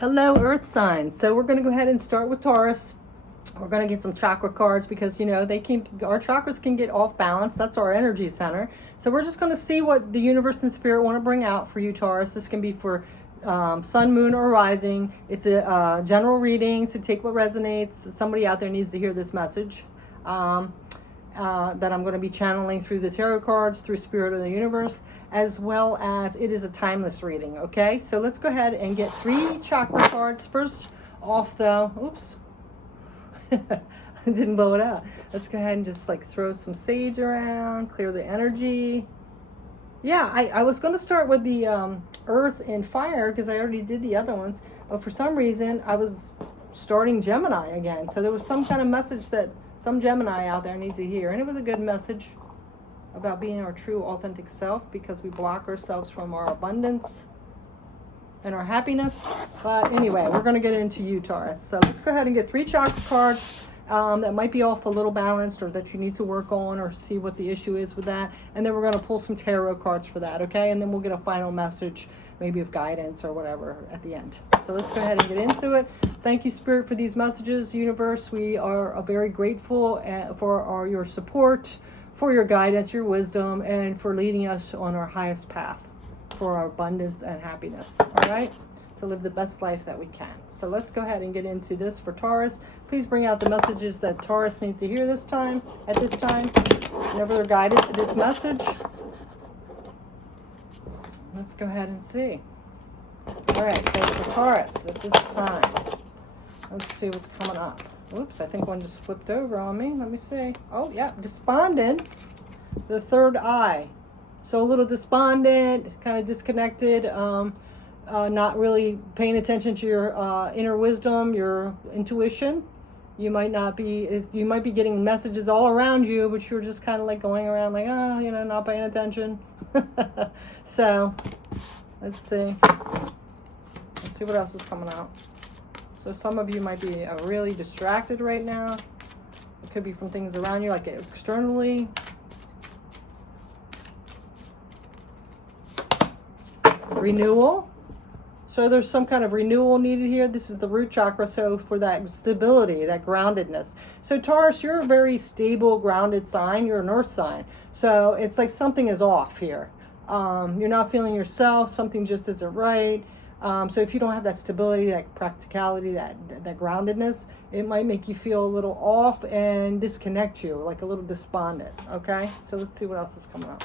Hello, Earth signs. So we're going to go ahead and start with Taurus. We're going to get some chakra cards because, our chakras can get off balance. That's our energy center. So we're just going to see what the universe and spirit want to bring out for you, Taurus. This can be for sun, moon, or rising. It's a general reading, so take what resonates. Somebody out there needs to hear this message that I'm going to be channeling through the tarot cards, through spirit of the universe, as well as it is a timeless reading. Okay, so let's go ahead and get 3 chakra cards. First off, though, oops, I didn't blow it out. Let's go ahead and just throw some sage around, clear the energy. Yeah, I was going to start with the earth and fire because I already did the other ones, but for some reason I was starting Gemini again. So there was some kind of message that some Gemini out there needs to hear, and it was a good message about being our true authentic self, because we block ourselves from our abundance and our happiness. But anyway, we're going to get into you, Taurus. So let's go ahead and get 3 chakra cards that might be off a little balanced, or that you need to work on, or see what the issue is with that. And then we're going to pull some tarot cards for that, okay? And then we'll get a final message, maybe of guidance or whatever at the end. So let's go ahead and get into it. Thank you, Spirit, for these messages. Universe, we are very grateful for your support, for your guidance, your wisdom, and for leading us on our highest path for our abundance and happiness. All right? To live the best life that we can. So let's go ahead and get into this for Taurus. Please bring out the messages that Taurus needs to hear this time, at this time, whenever they're guided to this message. Let's go ahead and see. All right, so for Taurus at this time, let's see what's coming up. Oops, I think one just flipped over on me. Let me see. Oh, yeah, despondence, the third eye. So a little despondent, kind of disconnected, not really paying attention to your inner wisdom, your intuition. You might be getting messages all around you, but you're just kind of going around not paying attention. So let's see what else is coming out. So some of you might be really distracted right now. It could be from things around you, like externally. Renewal. So there's some kind of renewal needed here. This is the root chakra, so for that stability, that groundedness. So Taurus, you're a very stable, grounded sign. You're an earth sign. So it's like something is off here. You're not feeling yourself. Something just isn't right. So if you don't have that stability, that practicality, that groundedness, it might make you feel a little off and disconnect you, like a little despondent. Okay? So let's see what else is coming up.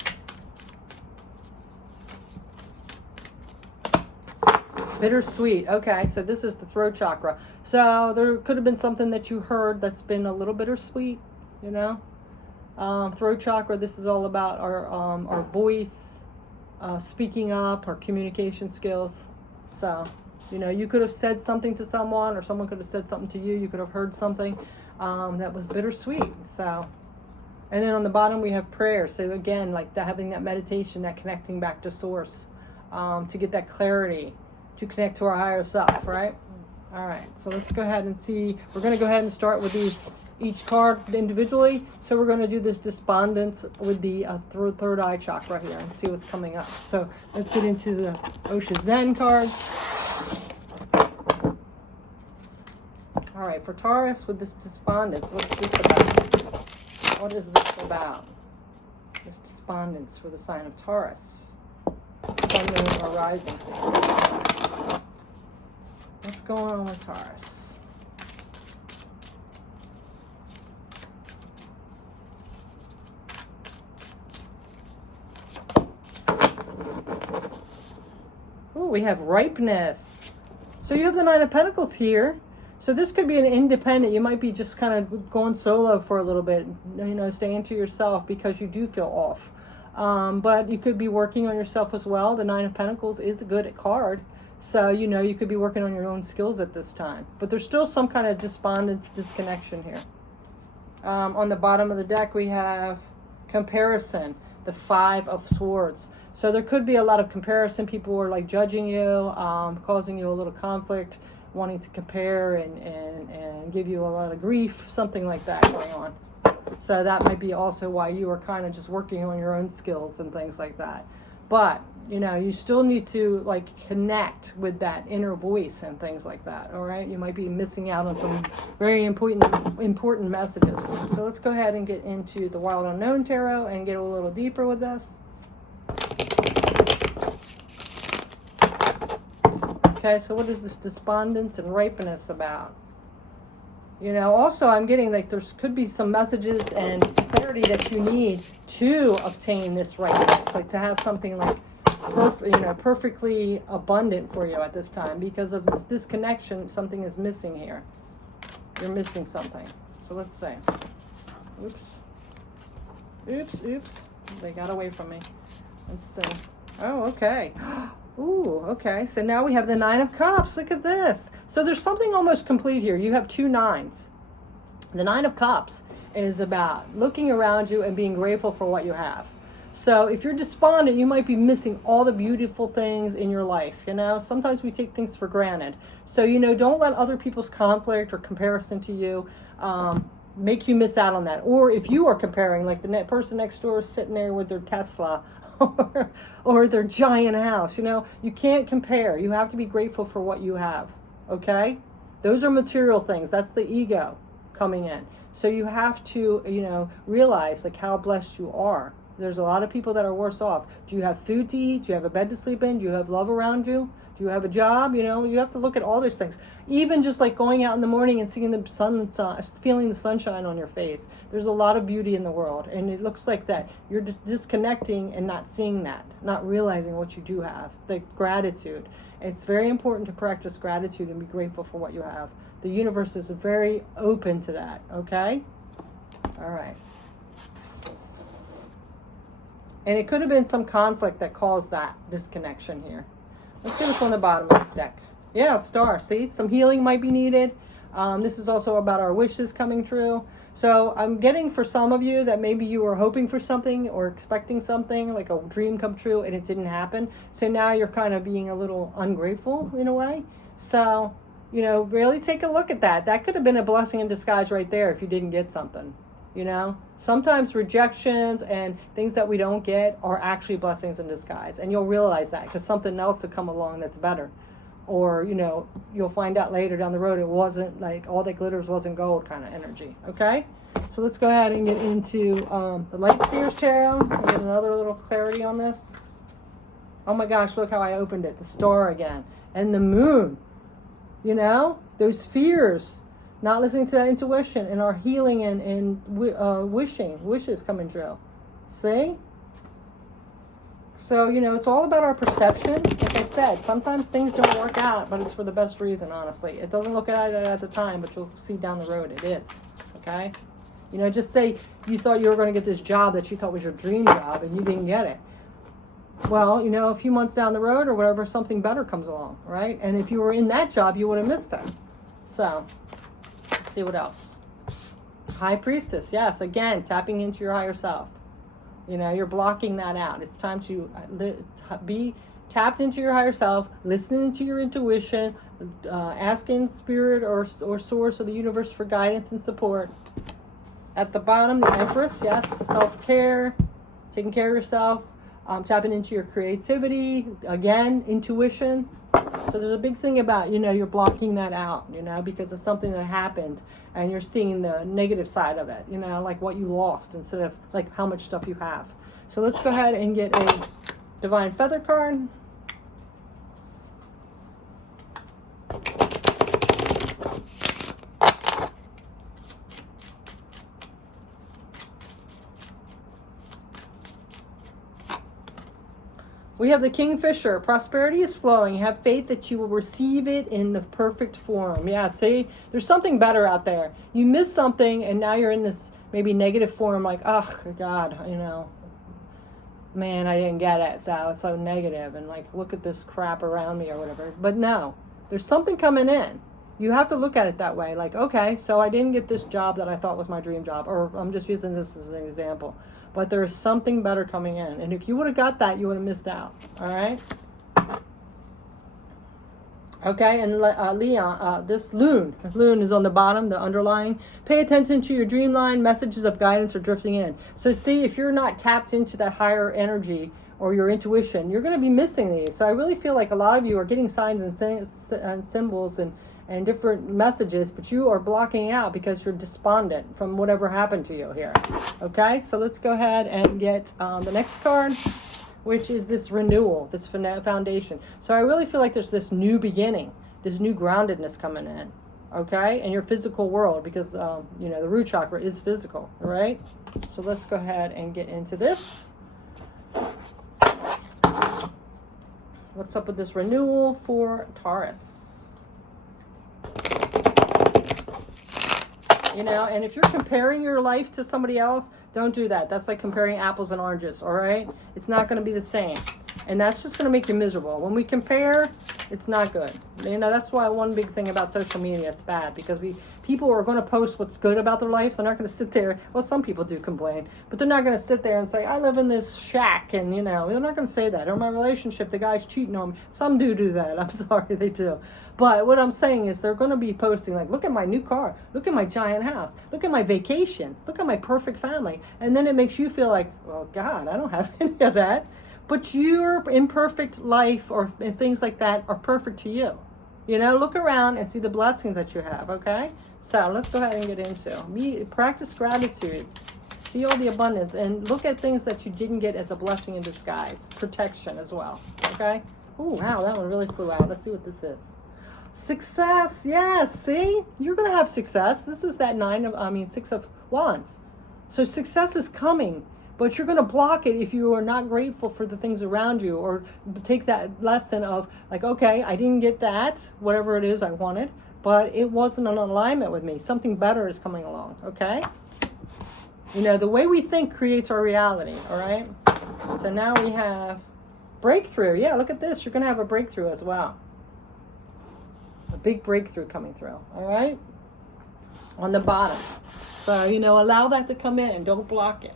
Bittersweet. Okay, so this is the throat chakra. So there could have been something that you heard that's been a little bittersweet, Throat chakra, this is all about our voice, speaking up, our communication skills. So, you could have said something to someone, or someone could have said something to you. You could have heard something that was bittersweet. So, and then on the bottom we have prayer. So again, having that meditation, that connecting back to source, to get that clarity, to connect to our higher self, right? All right, so let's go ahead and see. We're going to go ahead and start with each card individually. So we're going to do this despondence with the third eye chakra here and see what's coming up. So let's get into the Osho Zen cards. All right, for Taurus with this despondence, what's this about? What is this about? This despondence for the sign of Taurus. Sun, moon, or rising. What's going on with Taurus? Oh, we have ripeness. So you have the Nine of Pentacles here. So this could be an independent. You might be just kind of going solo for a little bit, staying to yourself because you do feel off. But you could be working on yourself as well. The Nine of Pentacles is a good card. So, you could be working on your own skills at this time. But there's still some kind of despondence, disconnection here. On the bottom of the deck, we have comparison, the Five of Swords. So there could be a lot of comparison. People are judging you, causing you a little conflict, wanting to compare and give you a lot of grief, something like that going on. So that might be also why you are kind of just working on your own skills and things like that. But you know, you still need to like connect with that inner voice and things like that. All right, you might be missing out on some very important messages. So let's go ahead and get into the Wild Unknown Tarot and get a little deeper with this. Okay, so what is this despondence and ripeness about? You know, also I'm getting like there could be some messages and clarity that you need to obtain this ripeness, like to have something like perfectly abundant for you at this time. Because of this disconnection, something is missing here. You're missing something. So let's see. Oops. They got away from me. Let's see. Oh, okay. Ooh, okay. So now we have the Nine of Cups. Look at this. So there's something almost complete here. You have 2 nines. The Nine of Cups is about looking around you and being grateful for what you have. So if you're despondent, you might be missing all the beautiful things in your life. You know, sometimes we take things for granted. So, you know, don't let other people's conflict or comparison to you make you miss out on that. Or if you are comparing, like the person next door is sitting there with their Tesla or their giant house, you know, you can't compare. You have to be grateful for what you have. Okay? Those are material things. That's the ego coming in. So you have to, you know, realize like how blessed you are. There's a lot of people that are worse off. Do you have food to eat? Do you have a bed to sleep in? Do you have love around you? Do you have a job? You know, you have to look at all these things. Even just like going out in the morning and seeing the sun, feeling the sunshine on your face. There's a lot of beauty in the world. And it looks like that you're disconnecting and not seeing that, not realizing what you do have, the gratitude. It's very important to practice gratitude and be grateful for what you have. The universe is very open to that, okay? All right. And it could have been some conflict that caused that disconnection here. Let's see what's on the bottom of this deck. Yeah, it's Star. See, some healing might be needed. This is also about our wishes coming true. So I'm getting for some of you that maybe you were hoping for something or expecting something, like a dream come true, and it didn't happen. So now you're kind of being a little ungrateful in a way. So, you know, really take a look at that. That could have been a blessing in disguise right there if you didn't get something. You know, sometimes rejections and things that we don't get are actually blessings in disguise. And you'll realize that because something else will come along that's better. Or, you know, you'll find out later down the road it wasn't like all that glitters wasn't gold kind of energy. Okay? So let's go ahead and get into the Light Spheres Tarot and get another little clarity on this. Oh my gosh, look how I opened it. The Star again. And the Moon. You know, those fears. Not listening to that intuition and our healing and wishes coming true. See? So, you know, it's all about our perception. Like I said, sometimes things don't work out, but it's for the best reason, honestly. It doesn't look at it at the time, but you'll see down the road it is. Okay? You know, just say you thought you were going to get this job that you thought was your dream job and you didn't get it. Well, you know, a few months down the road or whatever, something better comes along, right? And if you were in that job, you would have missed that. So... let's see what else. High Priestess, yes, again, tapping into your higher self. You know, you're blocking that out. It's time to be tapped into your higher self, listening to your intuition, asking spirit or source or the universe for guidance and support. At the bottom, the Empress, yes, self-care, taking care of yourself, tapping into your creativity, again, intuition. So there's a big thing about, you know, you're blocking that out, you know, because of something that happened and you're seeing the negative side of it, you know, like what you lost instead of like how much stuff you have. So let's go ahead and get a Divine Feather card. We have the Kingfisher. Prosperity is flowing. Have faith that you will receive it in the perfect form. Yeah, see, there's something better out there. You missed something and now you're in this maybe negative form like, oh, God, you know, man, I didn't get it. So it's so negative and like, look at this crap around me or whatever. But no, there's something coming in. You have to look at it that way. Like, okay, so I didn't get this job that I thought was my dream job. Or I'm just using this as an example. But there is something better coming in. And if you would have got that, you would have missed out. All right? Okay, and Leon, this loon is on the bottom, the underlying. Pay attention to your dream line. Messages of guidance are drifting in. So see, if you're not tapped into that higher energy or your intuition, you're going to be missing these. So I really feel like a lot of you are getting signs and symbols and different messages, but you are blocking out because you're despondent from whatever happened to you here. Okay, so let's go ahead and get the next card, which is this renewal, this foundation. So I really feel like there's this new beginning, this new groundedness coming in, okay, in your physical world, because you know, the root chakra is physical, all right? So let's go ahead and get into this. What's up with this renewal for Taurus? You know, and if you're comparing your life to somebody else, don't do that. That's like comparing apples and oranges, all right? It's not going to be the same. And that's just going to make you miserable. When we compare, it's not good. You know, that's why one big thing about social media, it's bad, because people are going to post what's good about their life. They're not going to sit there. Well, some people do complain, but they're not going to sit there and say, I live in this shack, and, you know, they're not going to say that. Or my relationship, the guy's cheating on me. Some do that. I'm sorry, they do. But what I'm saying is they're going to be posting like, look at my new car. Look at my giant house. Look at my vacation. Look at my perfect family. And then it makes you feel like, well, God, I don't have any of that. But your imperfect life or things like that are perfect to you. You know, look around and see the blessings that you have, okay? So let's go ahead and get into practice gratitude. See all the abundance and look at things that you didn't get as a blessing in disguise. Protection as well, okay? Oh, wow, that one really flew out. Let's see what this is. Success, yes, see? You're going to have success. This is that 6 of Wands. So success is coming. But you're going to block it if you are not grateful for the things around you, or take that lesson of like, okay, I didn't get that, whatever it is I wanted, but it wasn't in alignment with me. Something better is coming along, okay? You know, the way we think creates our reality, all right? So now we have breakthrough. Yeah, look at this. You're going to have a breakthrough as well. A big breakthrough coming through, all right? On the bottom. So, you know, allow that to come in. Don't block it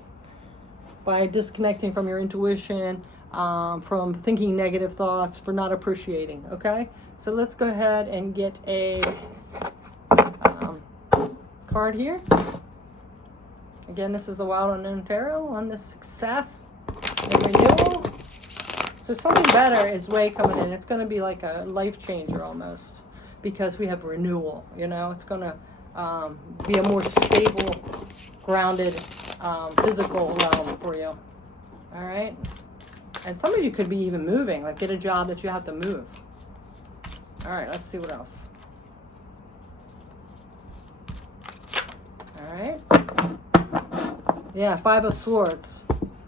by disconnecting from your intuition, from thinking negative thoughts, for not appreciating, okay? So let's go ahead and get a card here. Again, this is the Wild Unknown Tarot on the success and renewal. So something better is way coming in. It's going to be like a life changer almost, because we have renewal, you know? It's going to be a more stable, grounded, physical realm for you. All right. And some of you could be even moving, like get a job that you have to move. All right, let's see what else. All right. Yeah, 5 of Swords.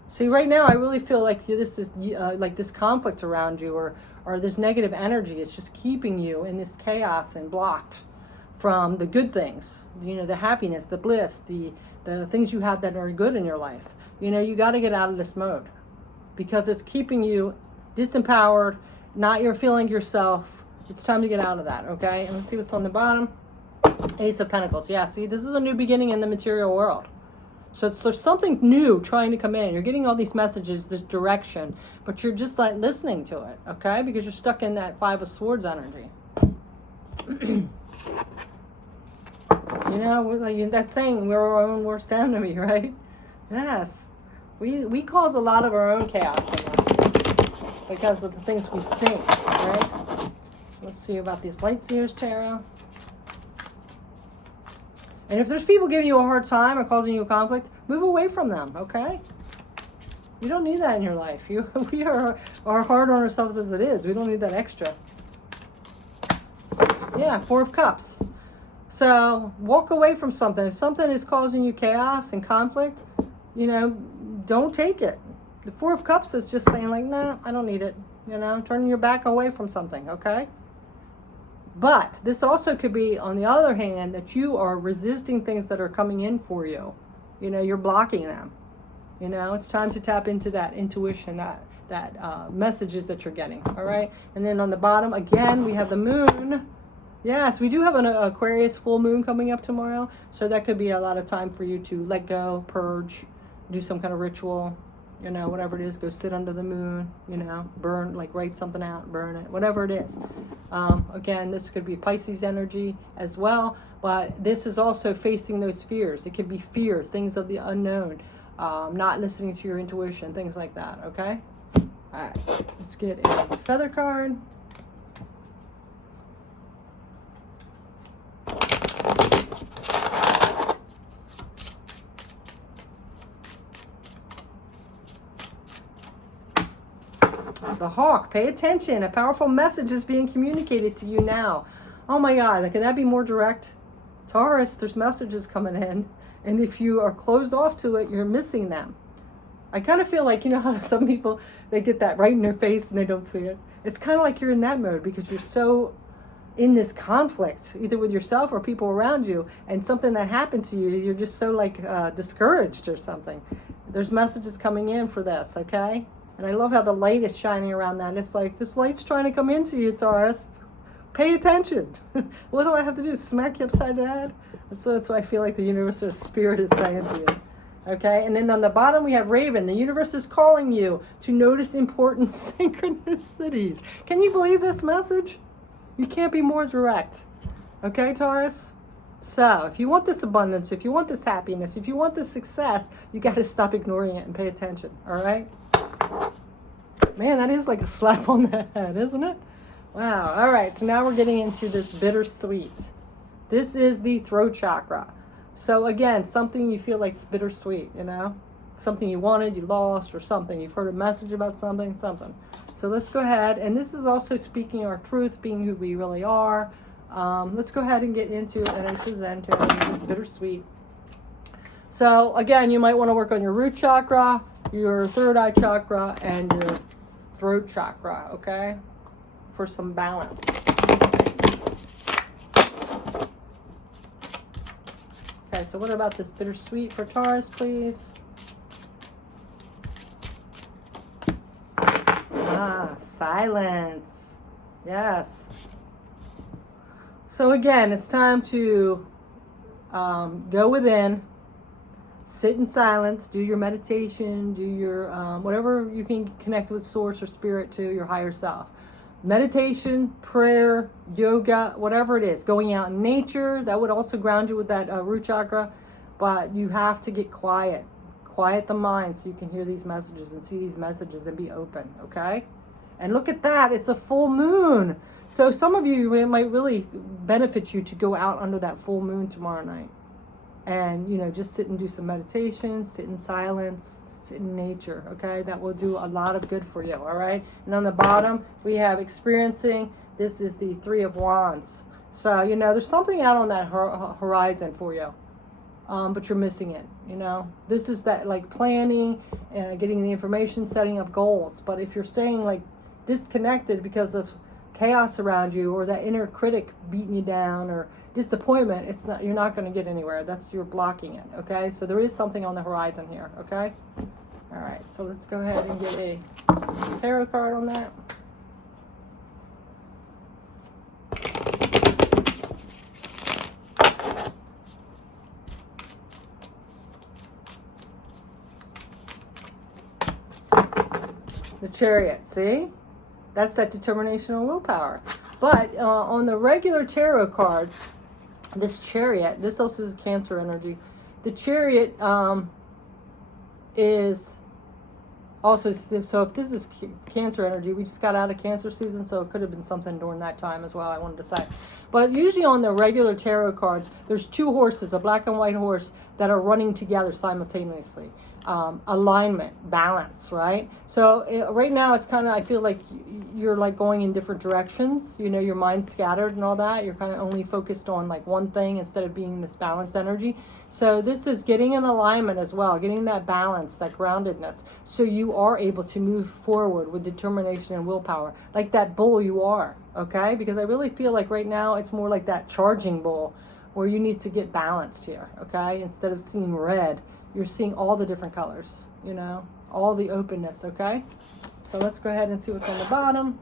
See, right now I really feel like this is like this conflict around you, or this negative energy is just keeping you in this chaos and blocked from the good things, you know, the happiness, the bliss, the things you have that are good in your life. You know, you got to get out of this mode, because it's keeping you disempowered, not you're feeling yourself. It's time to get out of that, okay? And let's see what's on the bottom. Ace of Pentacles. Yeah, see, this is a new beginning in the material world. So there's something new trying to come in. You're getting all these messages, this direction, but you're just like listening to it, okay? Because you're stuck in that 5 of Swords energy. You know, like that saying, we're our own worst enemy, right? Yes. We cause a lot of our own chaos in life because of the things we think, right? Let's see about these Light Seers Tarot. And if there's people giving you a hard time or causing you a conflict, move away from them, okay? You don't need that in your life. We are hard on ourselves as it is. We don't need that extra. Yeah, 4 of Cups. So walk away from something. If something is causing you chaos and conflict, you know, don't take it. The 4 of Cups is just saying like, nah, I don't need it. You know, turning your back away from something, okay? But this also could be, on the other hand, that you are resisting things that are coming in for you. You know, you're blocking them. You know, it's time to tap into that intuition, that messages that you're getting, all right? And then on the bottom, again, we have the Moon. Yes, we do have an Aquarius full moon coming up tomorrow, so that could be a lot of time for you to let go, purge, do some kind of ritual, you know, whatever it is. Go sit under the moon, you know, burn, like write something out, burn it, whatever it is. Again, this could be Pisces energy as well, but this is also facing those fears. It could be fear, things of the unknown, not listening to your intuition, things like that, okay? All right, let's get a feather card. The Hawk, pay attention. A powerful message is being communicated to you now. Oh my God, can that be more direct? Taurus, there's messages coming in. And if you are closed off to it, you're missing them. I kind of feel like, you know how some people, they get that right in their face and they don't see it. It's kind of like you're in that mode because you're so in this conflict, either with yourself or people around you. And something that happens to you, you're just so like discouraged or something. There's messages coming in for this, okay? And I love how the light is shining around that. It's like, this light's trying to come into you, Taurus. Pay attention. What do I have to do? Smack you upside the head? That's what I feel like the universe or spirit is saying to you. Okay, and then on the bottom we have Raven. The universe is calling you to notice important synchronicities. Can you believe this message? You can't be more direct. Okay, Taurus? So, if you want this abundance, if you want this happiness, if you want this success, you got to stop ignoring it and pay attention. All right? Man, that is like a slap on the head, isn't it? Wow. All right. So now we're getting into this bittersweet. This is the throat chakra. So again, something you feel like is bittersweet, you know? Something you wanted, you lost, or something. You've heard a message about something. So let's go ahead. And this is also speaking our truth, being who we really are. Let's go ahead and get into NH's Zen, this bittersweet. So again, you might want to work on your root chakra, your third eye chakra, and your throat chakra, okay? For some balance. Okay, so what about this bittersweet for Taurus, please? Silence. Yes. So again, it's time to go within, sit in silence, do your meditation, do your whatever you can connect with source or spirit to, your higher self. Meditation, prayer, yoga, whatever it is. Going out in nature, that would also ground you with that root chakra. But you have to get quiet. Quiet the mind so you can hear these messages and see these messages and be open, okay? And look at that, it's a full moon. So some of you, it might really benefit you to go out under that full moon tomorrow night. And, you know, just sit and do some meditation, sit in silence, sit in nature, okay? That will do a lot of good for you, all right? And on the bottom, we have experiencing. This is the Three of Wands. So, you know, there's something out on that horizon for you, but you're missing it, you know? This is that, like, planning, getting the information, setting up goals. But if you're staying, like, disconnected because of chaos around you or that inner critic beating you down or disappointment, you're not going to get anywhere. You're blocking it, okay? So there is something on the horizon here, okay? All right, so let's go ahead and get a tarot card on that. The Chariot, see? That's that determination and willpower. But on the regular tarot cards, this Chariot, this also is Cancer energy. The Chariot is also, so if this is Cancer energy, we just got out of Cancer season, so it could have been something during that time as well, I wanted to say. But usually on the regular tarot cards, there's two horses, a black and white horse, that are running together simultaneously. Alignment, balance, right? So right now it's kind of, I feel like you're like going in different directions, you know, your mind's scattered and all that. You're kind of only focused on like one thing instead of being this balanced energy. So this is getting an alignment as well, getting that balance, that groundedness, so you are able to move forward with determination and willpower, like that bull you are, okay? Because I really feel like right now it's more like that charging bull where you need to get balanced here, okay? Instead of seeing red, you're seeing all the different colors, you know, all the openness, okay? So let's go ahead and see what's on the bottom.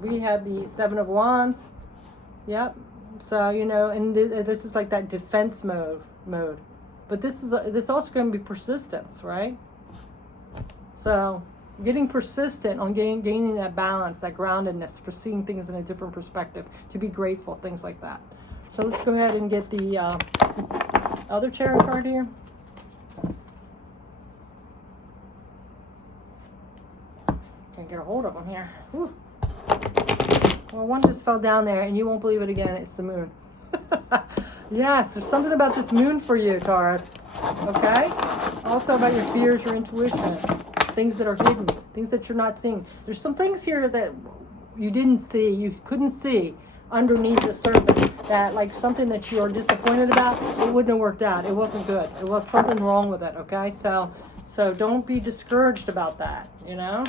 We have the Seven of Wands. Yep. So, you know, and this is like that defense mode. But this also going to be persistence, right? So getting persistent on gaining that balance, that groundedness, for seeing things in a different perspective, to be grateful, things like that. So let's go ahead and get the other tarot card here. me get a hold of them here. Whew. Well, one just fell down there, and you won't believe it again. It's the moon. Yes, there's something about this moon for you, Taurus. Okay? Also about your fears, your intuition, things that are hidden, things that you're not seeing. There's some things here that you didn't see, you couldn't see underneath the surface, that like something that you are disappointed about, it wouldn't have worked out. It wasn't good. It was something wrong with it, okay? So don't be discouraged about that, you know?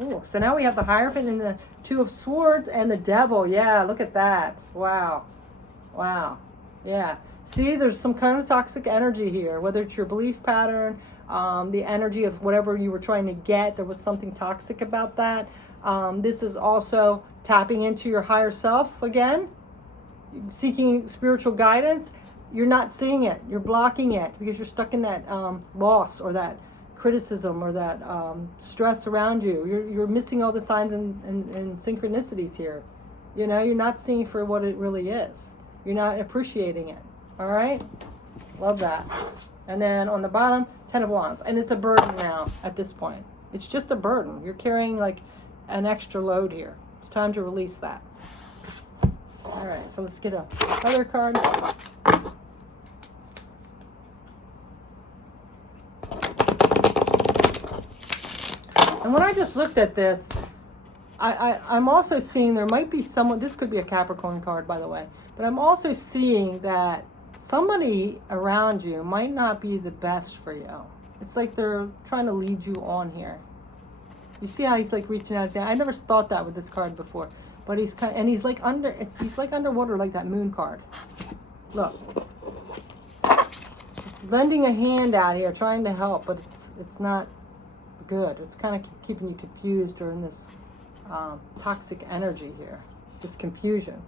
Ooh, so now we have the Hierophant and the Two of Swords and the Devil. Yeah, look at that. Wow. Wow. Yeah. See, there's some kind of toxic energy here, whether it's your belief pattern, the energy of whatever you were trying to get. There was something toxic about that. This is also tapping into your higher self again, seeking spiritual guidance. You're not seeing it. You're blocking it because you're stuck in that loss or that criticism or that stress around you. You're missing all the signs and synchronicities here. You know, you're not seeing for what it really is. You're not appreciating it. All right? Love that. And then on the bottom, 10 of Wands. And it's a burden now at this point. It's just a burden. You're carrying like an extra load here. It's time to release that. All right, so let's get another card. And when I just looked at this, I'm also seeing there might be someone, this could be a Capricorn card, by the way, but I'm also seeing that somebody around you might not be the best for you. It's like they're trying to lead you on here. You see how he's like reaching out? I never thought that with this card before, but he's kind of, and he's like he's like underwater, like that moon card. Look, lending a hand out here, trying to help, but it's not good. It's kind of keeping you confused during this toxic energy here, this confusion.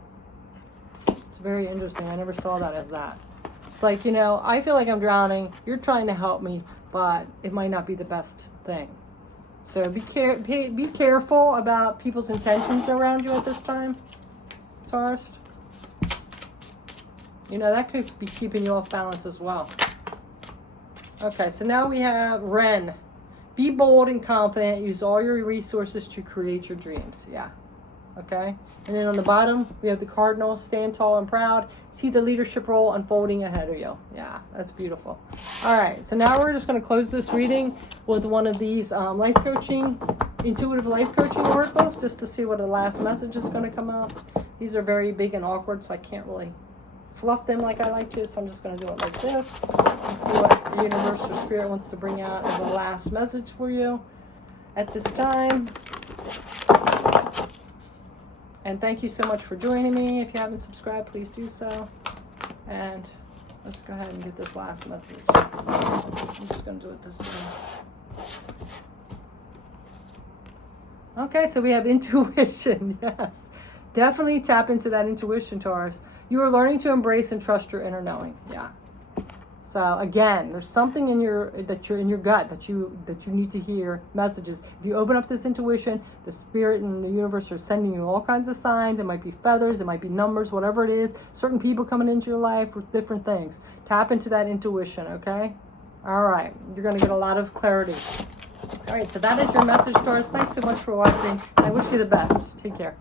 It's very interesting. I never saw that as that. It's like, you know, I feel like I'm drowning. You're trying to help me, but it might not be the best thing. So be careful about people's intentions around you at this time, Taurus. You know, that could be keeping you off balance as well. Okay, so now we have Ren. Be bold and confident. Use all your resources to create your dreams. Yeah. Okay. And then on the bottom, we have the Cardinal. Stand tall and proud. See the leadership role unfolding ahead of you. Yeah, that's beautiful. All right. So now we're just going to close this reading with one of these intuitive life coaching oracles, just to see what the last message is going to come out. These are very big and awkward, so I can't really fluff them like I like to. So I'm just going to do it like this and see what the universe or spirit wants to bring out as the last message for you at this time. And thank you so much for joining me. If you haven't subscribed, please do so. And let's go ahead and get this last message. I'm just going to do it this way. Okay, so we have intuition. Yes. Definitely tap into that intuition, Taurus. You are learning to embrace and trust your inner knowing. Yeah. So again, there's something in your gut that you need to hear messages. If you open up this intuition, the spirit and the universe are sending you all kinds of signs. It might be feathers, it might be numbers, whatever it is. Certain people coming into your life with different things. Tap into that intuition, okay? All right, you're going to get a lot of clarity. All right, so that is your message, Taurus. Thanks so much for watching. I wish you the best. Take care.